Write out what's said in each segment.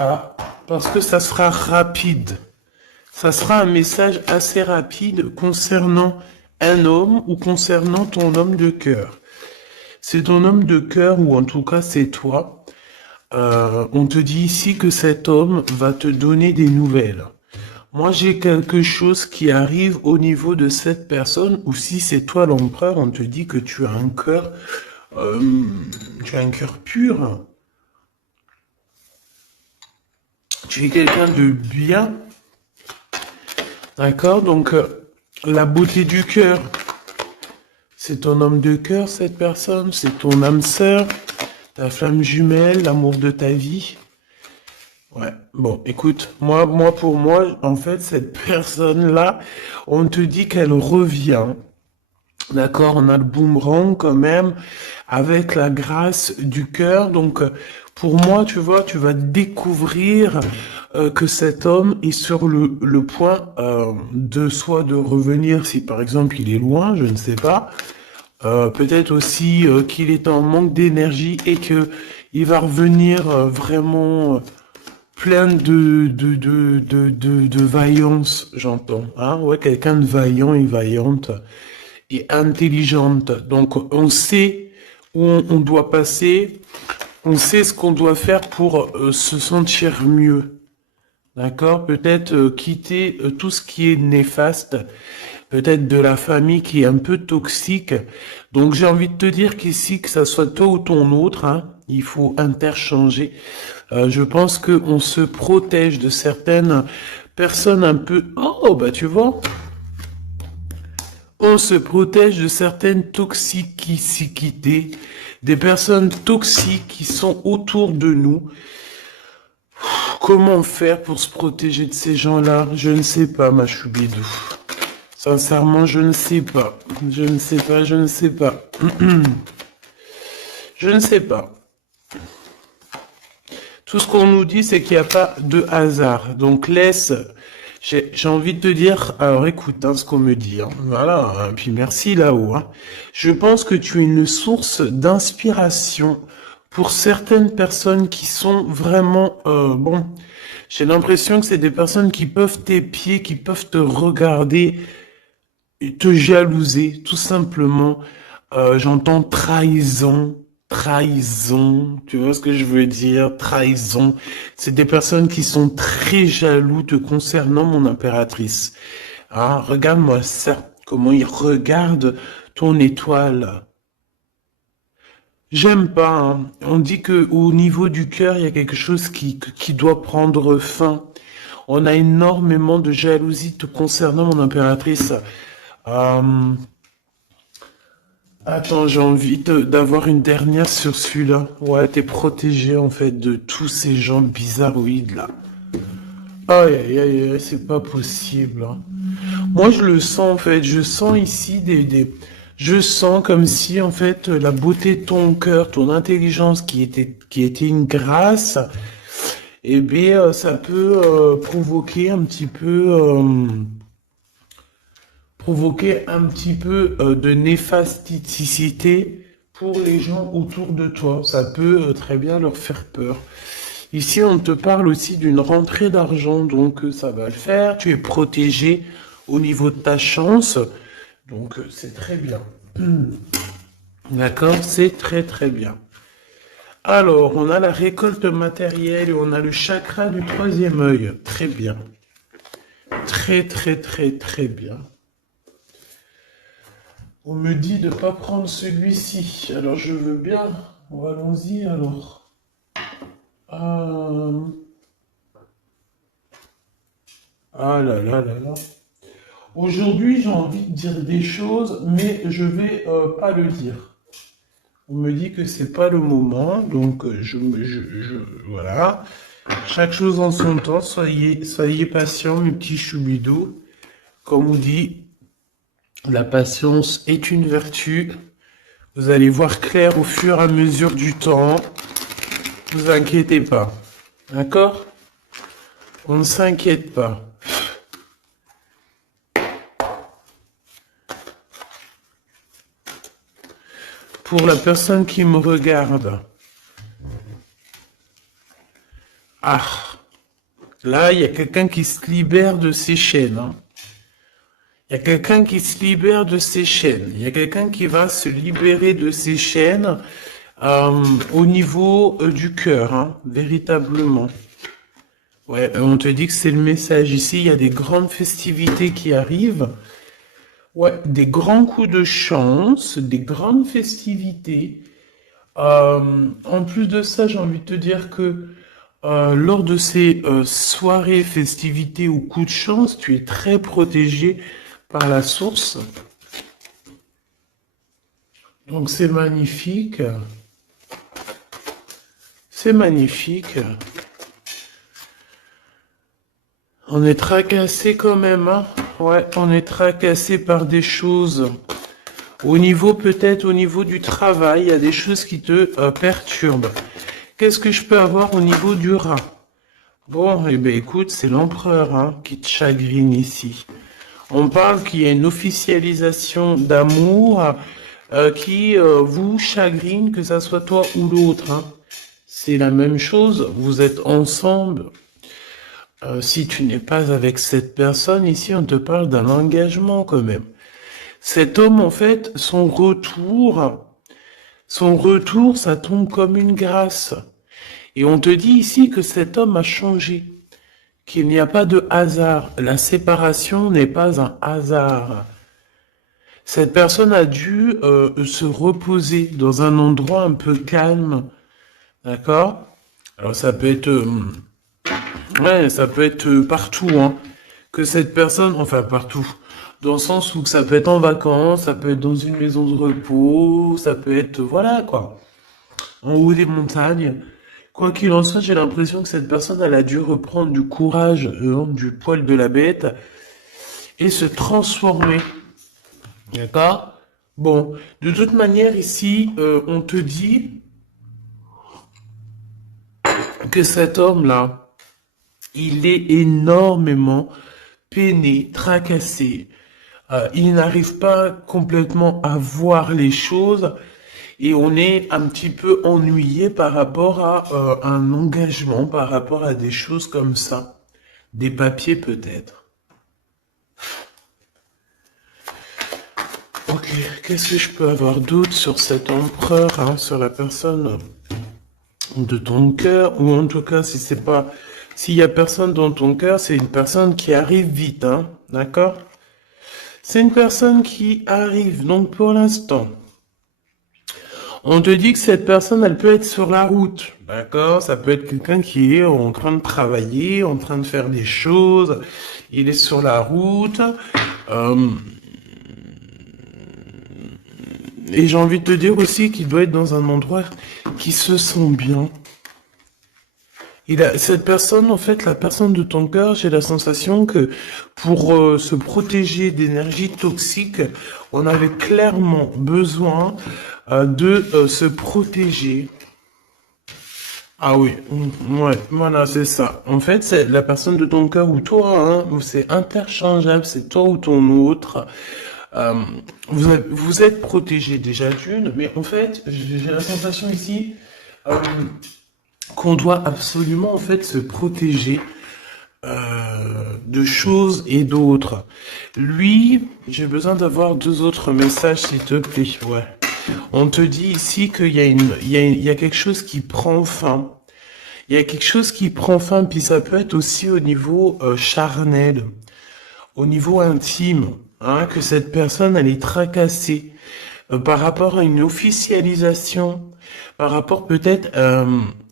Ah, parce que ça sera rapide. Ça sera un message assez rapide concernant un homme ou concernant ton homme de cœur. C'est ton homme de cœur ou en tout cas c'est toi. On te dit ici que cet homme va te donner des nouvelles. Moi, j'ai quelque chose qui arrive au niveau de cette personne, ou si c'est toi l'empereur, on te dit que euh, tu as un cœur pur, tu es quelqu'un de bien, d'accord? Donc, la beauté du cœur, c'est ton homme de cœur, cette personne, c'est ton âme sœur, ta flamme jumelle, l'amour de ta vie. Ouais, bon, écoute, pour moi, en fait, cette personne-là, on te dit qu'elle revient. D'accord, on a le boomerang quand même avec la grâce du cœur. Donc, pour moi, tu vois, tu vas découvrir que cet homme est sur le point de soit de revenir, si par exemple il est loin, je ne sais pas. Peut-être aussi qu'il est en manque d'énergie et que il va revenir vraiment plein de vaillance, j'entends. Hein, ouais, quelqu'un de vaillant et vaillante et intelligente. Donc, on sait où on doit passer, on sait ce qu'on doit faire pour se sentir mieux. D'accord? Peut-être quitter tout ce qui est néfaste, peut-être de la famille qui est un peu toxique. Donc, j'ai envie de te dire qu'ici, que ça soit toi ou ton autre, hein, il faut interchanger. Je pense que on se protège de certaines personnes un peu... Oh, bah tu vois, on se protège de certaines toxicités, des personnes toxiques qui sont autour de nous. Comment faire pour se protéger de ces gens-là? Je ne sais pas, ma choubidou. Sincèrement, je ne sais pas. Je ne sais pas, je ne sais pas. Je ne sais pas. Tout ce qu'on nous dit, c'est qu'il n'y a pas de hasard. Donc laisse... J'ai envie de te dire, alors écoute hein, ce qu'on me dit, hein. Voilà, hein, puis merci là-haut. Hein. Je pense que tu es une source d'inspiration pour certaines personnes qui sont vraiment, bon, j'ai l'impression que c'est des personnes qui peuvent t'épier, qui peuvent te regarder, et te jalouser, tout simplement. J'entends trahison, trahison, tu vois ce que je veux dire, trahison. C'est des personnes qui sont très jaloux te concernant, mon impératrice. Ah, regarde-moi ça, comment ils regardent ton étoile. J'aime pas, hein. On dit que au niveau du cœur, il y a quelque chose qui doit prendre fin. On a énormément de jalousie te concernant, mon impératrice. Euh, Attends, j'ai envie d'avoir une dernière sur celui-là. Ouais, t'es protégé en fait de tous ces gens bizarroïdes là. Aïe, aïe, aïe, aïe, c'est pas possible. Hein. Moi, je le sens en fait. Je sens ici je sens comme si en fait la beauté de ton cœur, ton intelligence qui était une grâce, eh bien, ça peut provoquer un petit peu. Provoquer un petit peu de néfasticité pour les gens autour de toi. Ça peut très bien leur faire peur. Ici, on te parle aussi d'une rentrée d'argent, donc ça va le faire. Tu es protégé au niveau de ta chance, donc c'est très bien. D'accord? C'est très très bien. Alors, on a la récolte matérielle et on a le chakra du troisième œil. Très bien. Très très très très bien. On me dit de ne pas prendre celui-ci. Alors je veux bien. Allons-y alors. Euh, Ah là là là là. Aujourd'hui j'ai envie de dire des choses, mais je vais pas le dire. On me dit que c'est pas le moment, donc voilà. Chaque chose en son temps. Soyez patients, mes petits choubidous. Comme on dit, la patience est une vertu. Vous allez voir clair au fur et à mesure du temps. Ne vous inquiétez pas. D'accord? On ne s'inquiète pas. Pour la personne qui me regarde. Ah, Là, il y a quelqu'un qui se libère de ses chaînes, hein. Il y a quelqu'un qui se libère de ses chaînes. Il y a quelqu'un qui va se libérer de ses chaînes au niveau du cœur, hein, véritablement. Ouais, on te dit que c'est le message ici. Il y a des grandes festivités qui arrivent. Ouais, des grands coups de chance, des grandes festivités. En plus de ça, j'ai envie de te dire que lors de ces soirées, festivités ou coups de chance, tu es très protégé par la source. Donc c'est magnifique. C'est magnifique. On est tracassé quand même, hein. Ouais, on est tracassé par des choses. Au niveau, peut-être au niveau du travail, il y a des choses qui te perturbent. Qu'est-ce que je peux avoir au niveau du rat? Bon, eh ben écoute, c'est l'empereur, hein, qui te chagrine ici. On parle qu'il y a une officialisation d'amour qui vous chagrine, que ça soit toi ou l'autre, hein. C'est la même chose, vous êtes ensemble. Si tu n'es pas avec cette personne, ici on te parle d'un engagement quand même. Cet homme, en fait, son retour, ça tombe comme une grâce. Et on te dit ici que cet homme a changé, qu'il n'y a pas de hasard. La séparation n'est pas un hasard. Cette personne a dû se reposer dans un endroit un peu calme, d'accord? Alors ça peut être, ouais, ça peut être partout, hein. Que cette personne, enfin partout, dans le sens où ça peut être en vacances, ça peut être dans une maison de repos, ça peut être, voilà quoi, en haut des montagnes. Quoi qu'il en soit, j'ai l'impression que cette personne, elle a dû reprendre du courage, du poil de la bête, et se transformer. D'accord? Bon, de toute manière, ici, on te dit que cet homme-là, il est énormément peiné, tracassé. Il n'arrive pas complètement à voir les choses et on est un petit peu ennuyé par rapport à un engagement, par rapport à des choses comme ça. Des papiers peut-être. Ok, qu'est-ce que je peux avoir d'autre sur cet empereur, hein, sur la personne de ton cœur, ou en tout cas, si c'est pas, s'il y a personne dans ton cœur, c'est une personne qui arrive vite, hein, d'accord? C'est une personne qui arrive, donc pour l'instant, on te dit que cette personne, elle peut être sur la route, d'accord? Ça peut être quelqu'un qui est en train de travailler, en train de faire des choses, il est sur la route, euh, et j'ai envie de te dire aussi qu'il doit être dans un endroit qui se sent bien. Cette personne, en fait, la personne de ton cœur, j'ai la sensation que pour se protéger d'énergie toxique, on avait clairement besoin de se protéger. Ah oui, ouais, voilà, c'est ça. En fait, c'est la personne de ton cœur ou toi, hein, c'est interchangeable, c'est toi ou ton autre. Euh, vous êtes protégé déjà d'une, mais en fait, j'ai la sensation ici euh, qu'on doit absolument en fait se protéger de choses et d'autres. Lui, j'ai besoin d'avoir deux autres messages, s'il te plaît. Ouais. On te dit ici qu'il y a il y a quelque chose qui prend fin. Il y a quelque chose qui prend fin, puis ça peut être aussi au niveau charnel, au niveau intime, hein, que cette personne, elle est tracassée par rapport à une officialisation, par rapport peut-être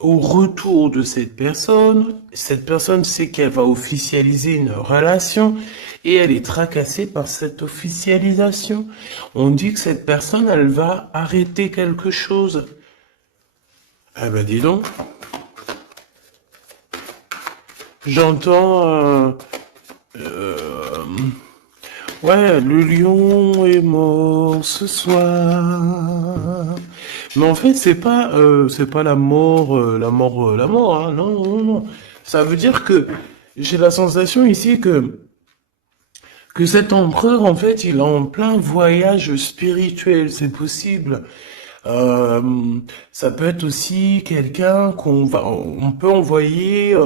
au retour de cette personne. Cette personne sait qu'elle va officialiser une relation et elle est tracassée par cette officialisation. On dit que cette personne, elle va arrêter quelque chose. Ah ben dis donc, j'entends... ouais, le lion est mort ce soir. Mais en fait, c'est pas la mort, hein. Non, non, non. Ça veut dire que j'ai la sensation ici que cet empereur, en fait, il est en plein voyage spirituel. C'est possible. Euh, Ça peut être aussi quelqu'un on peut envoyer.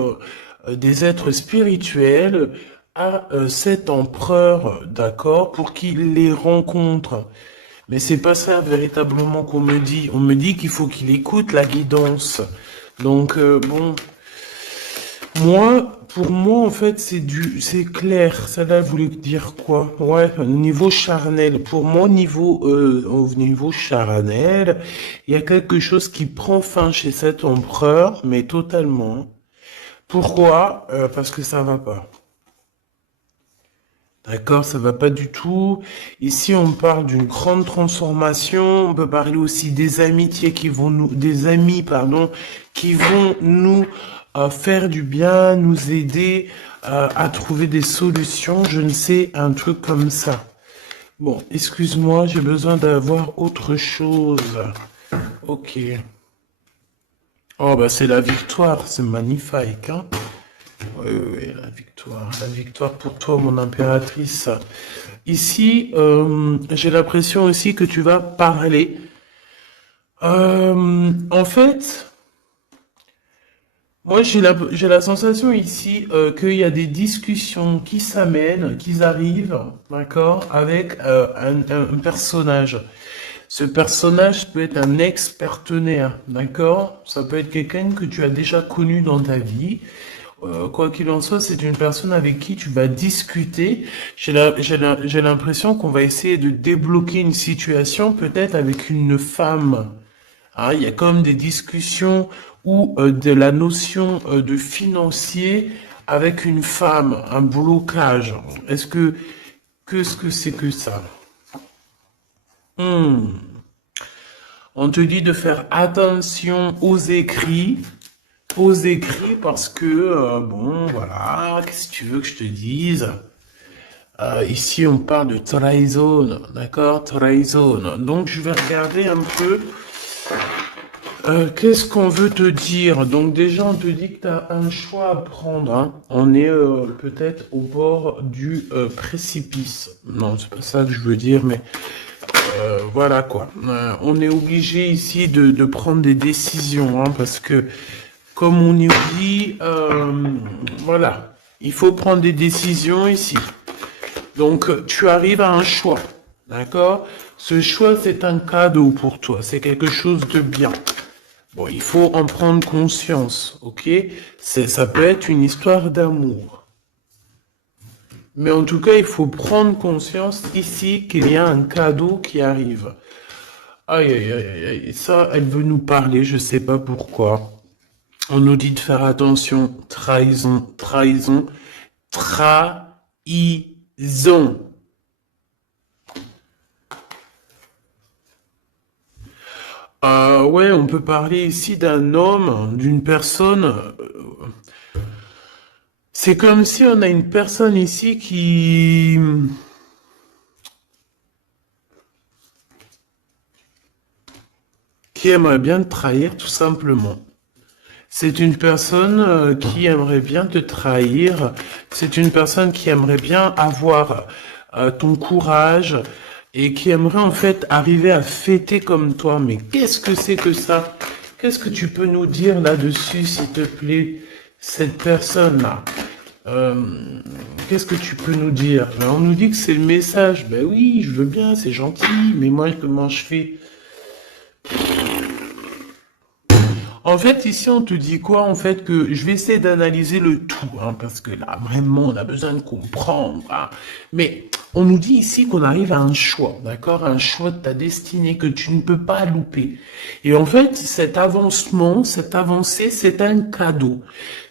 des êtres spirituels à cet empereur, d'accord, pour qu'il les rencontre. Mais c'est pas ça véritablement qu'on me dit. On me dit qu'il faut qu'il écoute la guidance. Donc bon, pour moi en fait c'est clair. Ça là voulait dire quoi? Ouais, niveau charnel. Pour moi au niveau charnel, il y a quelque chose qui prend fin chez cet empereur, mais totalement. Pourquoi? Parce que ça va pas. D'accord, ça va pas du tout. Ici, on parle d'une grande transformation. On peut parler aussi des amitiés des amis, pardon, qui vont nous faire du bien, nous aider à trouver des solutions. Je ne sais, un truc comme ça. Bon, excuse-moi, j'ai besoin d'avoir autre chose. Ok. Oh, bah, c'est la victoire. C'est magnifique, hein. Oui, oui, oui, la victoire pour toi, mon impératrice. Ici, j'ai l'impression aussi que tu vas parler. En fait, moi j'ai la sensation ici qu'il y a des discussions qui s'amènent, qui arrivent, d'accord, avec un personnage. Ce personnage peut être un ex-partenaire, d'accord? Ça peut être quelqu'un que tu as déjà connu dans ta vie. Quoi qu'il en soit, c'est une personne avec qui tu vas discuter. J'ai l'impression qu'on va essayer de débloquer une situation, peut-être avec une femme. Hein, il y a comme des discussions ou de la notion de financier avec une femme, un blocage. Qu'est-ce que c'est que ça? On te dit de faire attention aux écrits parce que, bon, voilà, qu'est-ce que tu veux que je te dise? Ici, on parle de trahison, d'accord? Trahison. Donc, je vais regarder un peu, qu'est-ce qu'on veut te dire? Donc, déjà, on te dit que tu as un choix à prendre, hein. On est peut-être au bord du précipice. Non, c'est pas ça que je veux dire, mais voilà quoi. On est obligé ici de prendre des décisions, hein, parce que comme on y dit, voilà, il faut prendre des décisions ici. Donc, tu arrives à un choix, d'accord? Ce choix, c'est un cadeau pour toi, c'est quelque chose de bien. Bon, il faut en prendre conscience, ok? Ça peut être une histoire d'amour. Mais en tout cas, il faut prendre conscience ici qu'il y a un cadeau qui arrive. Aïe, aïe, aïe, aïe, aïe. Ça, elle veut nous parler, je sais pas pourquoi. On nous dit de faire attention. Trahison, trahison, trahison. Ouais, on peut parler ici d'un homme, d'une personne. C'est comme si on a une personne ici qui aimerait bien te trahir tout simplement. C'est une personne qui aimerait bien te trahir. C'est une personne qui aimerait bien avoir ton courage et qui aimerait en fait arriver à fêter comme toi. Mais qu'est-ce que c'est que ça? Qu'est-ce que tu peux nous dire là-dessus, s'il te plaît, cette personne-là? Qu'est-ce que tu peux nous dire? Ben, on nous dit que c'est le message. Ben oui, je veux bien, c'est gentil, mais moi, comment je fais? En fait, ici, on te dit quoi? En fait, que je vais essayer d'analyser le tout, hein, parce que là, vraiment, on a besoin de comprendre, hein. Mais on nous dit ici qu'on arrive à un choix, d'accord? Un choix de ta destinée que tu ne peux pas louper. Et en fait, cet avancement, cette avancée, c'est un cadeau.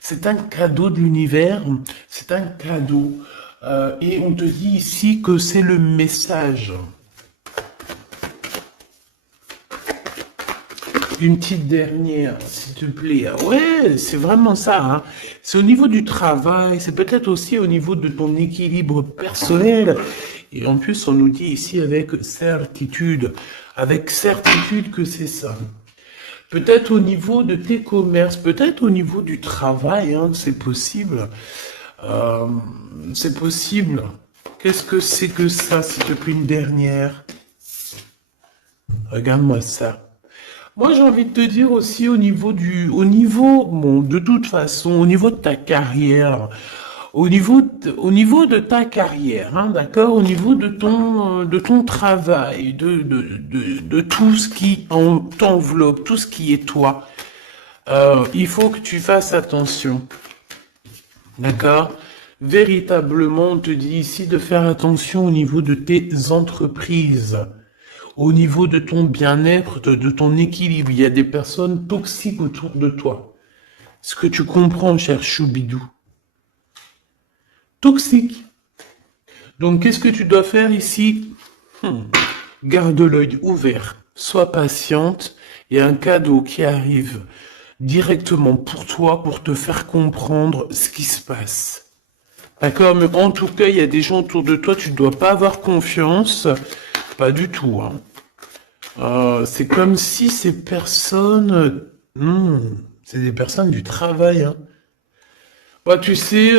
C'est un cadeau de l'univers, c'est un cadeau. Et on te dit ici que c'est le message. Une petite dernière, s'il te plaît. Ah ouais, c'est vraiment ça, hein. C'est au niveau du travail, c'est peut-être aussi au niveau de ton équilibre personnel. Et en plus, on nous dit ici avec certitude que c'est ça. Peut-être au niveau de tes commerces, peut-être au niveau du travail, hein, c'est possible. Euh, c'est possible. Qu'est-ce que c'est que ça, s'il te plaît, une dernière? Regarde-moi ça. Moi, j'ai envie de te dire aussi au niveau, bon, de toute façon, au niveau de ta carrière, au niveau de ta carrière, hein, d'accord, au niveau de ton travail, de tout ce qui t'enveloppe, tout ce qui est toi, il faut que tu fasses attention, d'accord? Véritablement, on te dit ici de faire attention au niveau de tes entreprises. Au niveau de ton bien-être, de ton équilibre, il y a des personnes toxiques autour de toi. Est-ce que tu comprends, cher Choubidou? Toxique. Donc, qu'est-ce que tu dois faire ici? Garde l'œil ouvert. Sois patiente. Il y a un cadeau qui arrive directement pour toi, pour te faire comprendre ce qui se passe. D'accord? Mais en tout cas, il y a des gens autour de toi, tu ne dois pas avoir confiance. Pas du tout, hein. C'est comme si ces personnes, c'est des personnes du travail, hein. Bah, tu sais,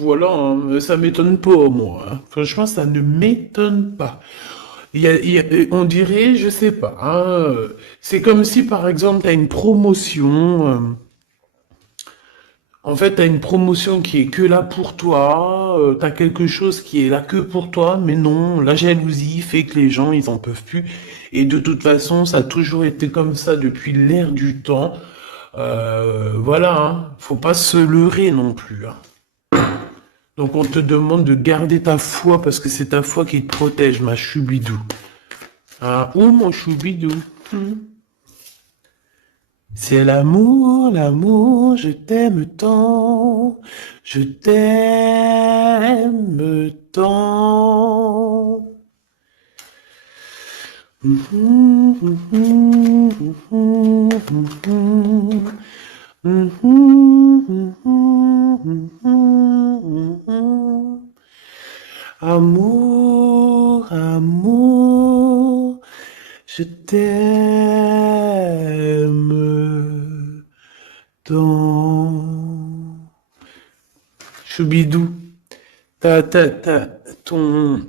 voilà, hein, ça m'étonne pas, moi, hein. Franchement, ça ne m'étonne pas. On dirait, je sais pas, hein, c'est comme si, par exemple, tu as une promotion, en fait, tu as une promotion qui est que là pour toi, tu as quelque chose qui est là que pour toi, mais non, la jalousie fait que les gens, ils en peuvent plus. Et de toute façon, ça a toujours été comme ça depuis l'ère du temps. Voilà, hein, faut pas se leurrer non plus, hein. Donc on te demande de garder ta foi parce que c'est ta foi qui te protège, ma choubidou. Ah, ou mon choubidou. C'est l'amour, l'amour, je t'aime tant, je t'aime tant. Amour, amour, je t'aime tant. Choubidou, ton,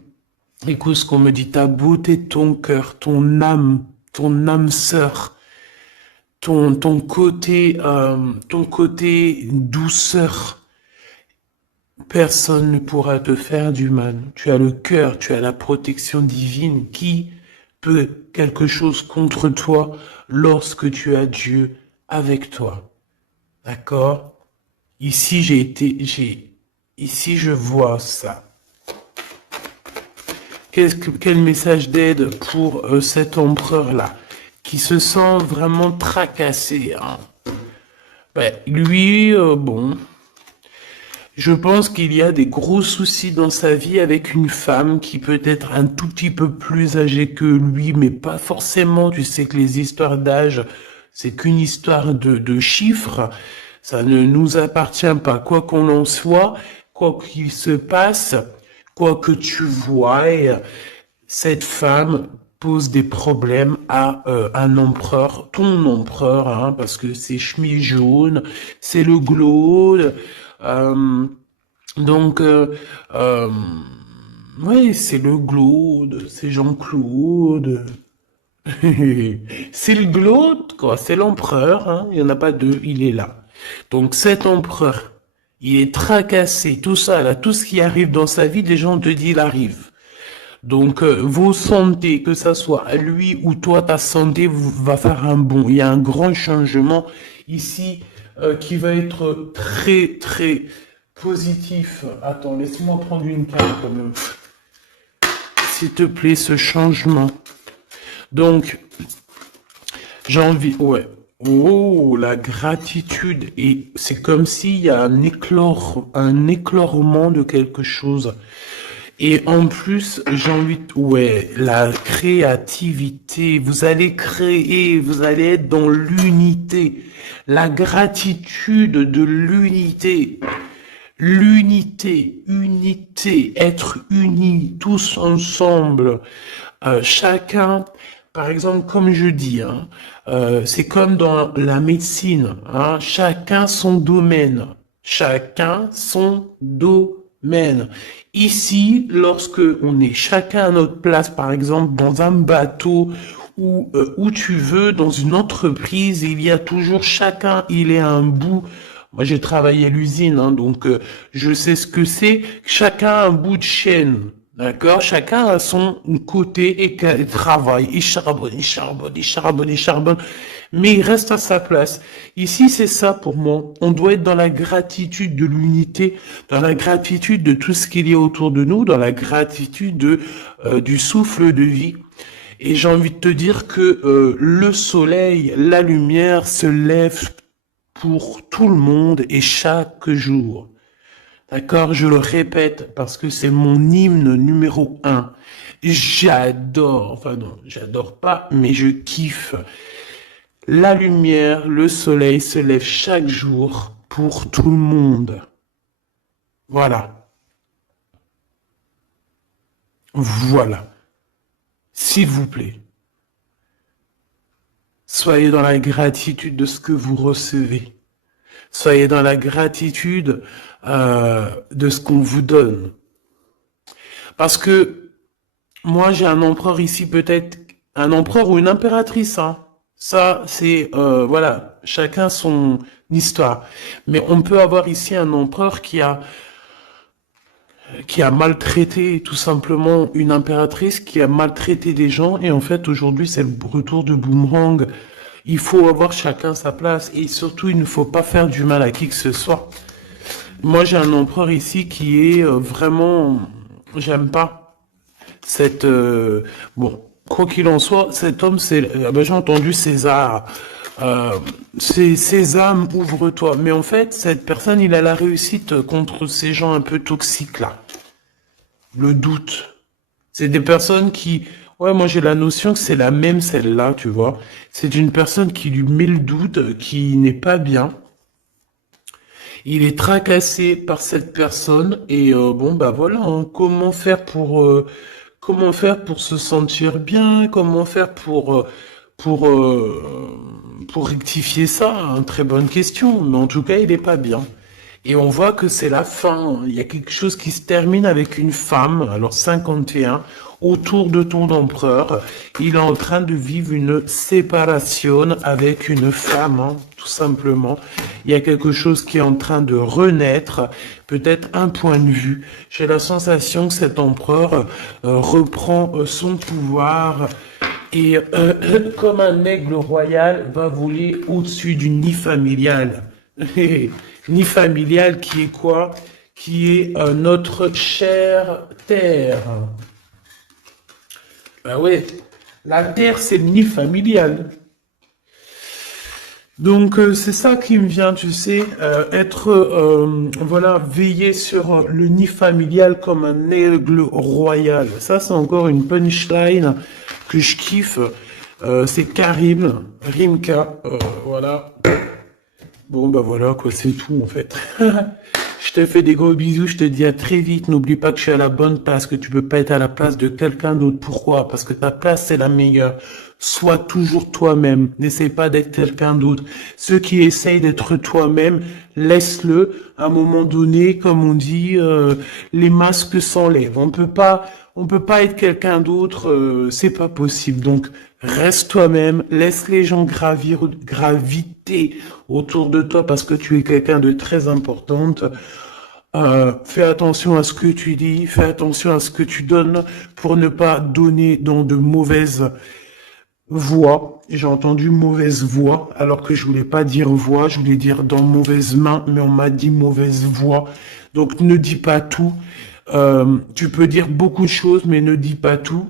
écoute ce qu'on me dit, ta beauté, ton cœur, ton âme sœur, ton côté douceur, personne ne pourra te faire du mal. Tu as le cœur, tu as la protection divine qui peut quelque chose contre toi lorsque tu as Dieu avec toi. D'accord? Ici, ici, je vois ça. Quel message d'aide pour cet empereur-là, qui se sent vraiment tracassé, hein. Ben, lui, bon, je pense qu'il y a des gros soucis dans sa vie avec une femme qui peut être un tout petit peu plus âgée que lui, mais pas forcément. Tu sais que les histoires d'âge, c'est qu'une histoire de chiffres. Ça ne nous appartient pas. Quoi qu'on en soit, quoi qu'il se passe, quoi que tu vois, cette femme pose des problèmes à un empereur, ton empereur, hein, parce que c'est chemise jaune, c'est le glaude, euh, donc euh, ouais, c'est le glaude, c'est Jean-Claude, c'est le glaude, quoi, c'est l'empereur, hein, il n'y en a pas deux, il est là. Donc cet empereur, il est tracassé, tout ça, là, tout ce qui arrive dans sa vie, les gens te disent, il arrive. Donc, vos santé, que ça soit à lui ou toi, ta santé va faire un bond. Il y a un grand changement ici qui va être très, très positif. Attends, laisse-moi prendre une carte quand même. S'il te plaît, ce changement. Donc, j'ai envie, ouais. Oh, la gratitude. Et c'est comme s'il y a un éclorement de quelque chose. Et en plus, j'ai envie de... Ouais, la créativité. Vous allez créer, vous allez être dans l'unité. La gratitude de l'unité. L'unité, unité, être unis, tous ensemble. Chacun, par exemple, comme je dis, hein, c'est comme dans la médecine, hein, chacun son domaine. Chacun son domaine. Ici, lorsque on est chacun à notre place, par exemple, dans un bateau où tu veux, dans une entreprise, il y a toujours chacun, il est à un bout. Moi, j'ai travaillé à l'usine, hein, donc je sais ce que c'est. Chacun a un bout de chaîne, d'accord? Chacun a son côté et travaille, il charbonne, il charbonne, il charbonne, il charbonne, mais il reste à sa place. Ici, c'est ça pour moi. On doit être dans la gratitude de l'unité, dans la gratitude de tout ce qu'il y a autour de nous, dans la gratitude du souffle de vie. Et j'ai envie de te dire que le soleil, la lumière se lève pour tout le monde et chaque jour. D'accord? Je le répète parce que c'est mon hymne numéro un. J'adore, enfin non, j'adore pas, mais je kiffe. La lumière, le soleil se lève chaque jour pour tout le monde. Voilà. Voilà. S'il vous plaît. Soyez dans la gratitude de ce que vous recevez. Soyez dans la gratitude de ce qu'on vous donne. Parce que moi, j'ai un empereur ici, peut-être un empereur ou une impératrice. Hein. Ça, c'est voilà, chacun son histoire. Mais on peut avoir ici un empereur qui a maltraité tout simplement une impératrice, qui a maltraité des gens, et en fait aujourd'hui c'est le retour de boomerang. Il faut avoir chacun sa place, et surtout il ne faut pas faire du mal à qui que ce soit. Moi j'ai un empereur ici qui est vraiment, j'aime pas cette, bon, quoi qu'il en soit, cet homme c'est, j'ai entendu César, c'est Sésame, ouvre-toi. Mais en fait, cette personne, il a la réussite contre ces gens un peu toxiques là. Le doute. C'est des personnes qui... Ouais, moi j'ai la notion que c'est la même celle-là, tu vois. C'est une personne qui lui met le doute, qui n'est pas bien. Il est tracassé par cette personne et bon bah voilà, hein, comment faire pour se sentir bien, comment faire pour euh, pour rectifier ça, hein, très bonne question, mais en tout cas il est pas bien. Et on voit que c'est la fin. Il y a quelque chose qui se termine avec une femme, alors 51, autour de ton empereur. Il est en train de vivre une séparation avec une femme, hein, tout simplement. Il y a quelque chose qui est en train de renaître, peut-être un point de vue. J'ai la sensation que cet empereur reprend son pouvoir et comme un aigle royal va voler au-dessus du nid familial. Nid familial qui est quoi? Qui est notre chère terre. Ben ouais, la terre c'est le nid familial. Donc c'est ça qui me vient, tu sais, être, voilà, veiller sur le nid familial comme un aigle royal. Ça c'est encore une punchline que je kiffe. C'est Karim, Rimka, voilà. Bon, bah voilà, quoi, c'est tout, en fait. Je te fais des gros bisous, je te dis à très vite. N'oublie pas que je suis à la bonne place, que tu peux pas être à la place de quelqu'un d'autre. Pourquoi? Parce que ta place, c'est la meilleure. Sois toujours toi-même. N'essaie pas d'être quelqu'un d'autre. Ceux qui essayent d'être toi-même, laisse-le. À un moment donné, comme on dit, les masques s'enlèvent. On peut pas être quelqu'un d'autre, c'est pas possible. Donc, reste toi-même, laisse les gens graviter autour de toi parce que tu es quelqu'un de très importante. Fais attention à ce que tu dis, fais attention à ce que tu donnes pour ne pas donner dans de mauvaises voix. J'ai entendu mauvaise voix alors que je voulais pas dire voix, je voulais dire dans mauvaise main, mais on m'a dit mauvaise voix. Donc ne dis pas tout. Tu peux dire beaucoup de choses, mais ne dis pas tout.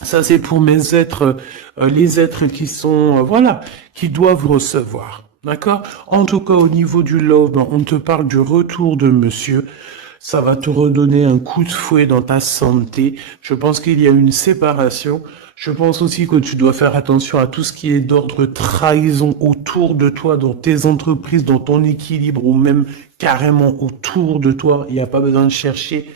Ça, c'est pour mes êtres, les êtres qui sont, voilà, qui doivent recevoir. D'accord? En tout cas, au niveau du love, ben, on te parle du retour de monsieur. Ça va te redonner un coup de fouet dans ta santé. Je pense qu'il y a une séparation. Je pense aussi que tu dois faire attention à tout ce qui est d'ordre trahison autour de toi, dans tes entreprises, dans ton équilibre ou même carrément autour de toi. Il n'y a pas besoin de chercher.